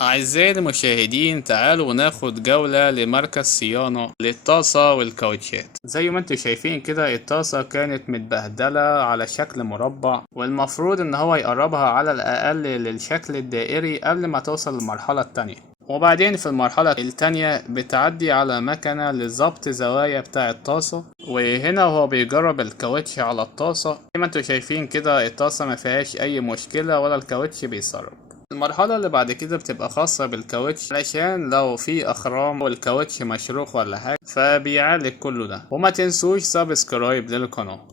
أعزائي المشاهدين، تعالوا ناخد جولة لمركز صيانة للطاسة والكاوتشات. زي ما انتوا شايفين كده الطاسة كانت متبهدلة على شكل مربع، والمفروض ان هو يقربها على الأقل للشكل الدائري قبل ما توصل للمرحلة التانية. وبعدين في المرحلة التانية بتعدي على مكنة لضبط زوايا بتاع الطاسة، وهنا هو بيجرب الكاوتش على الطاسة. زي ما انتوا شايفين كده الطاسة ما فيهاش أي مشكلة ولا الكاوتش بيسرب. المرحلة اللي بعد كده بتبقى خاصة بالكاوتش، علشان لو في أخرام والكاوتش مشروخ ولا حاجة فبيعالج كله ده. وما تنسوش سبسكرايب للقناة.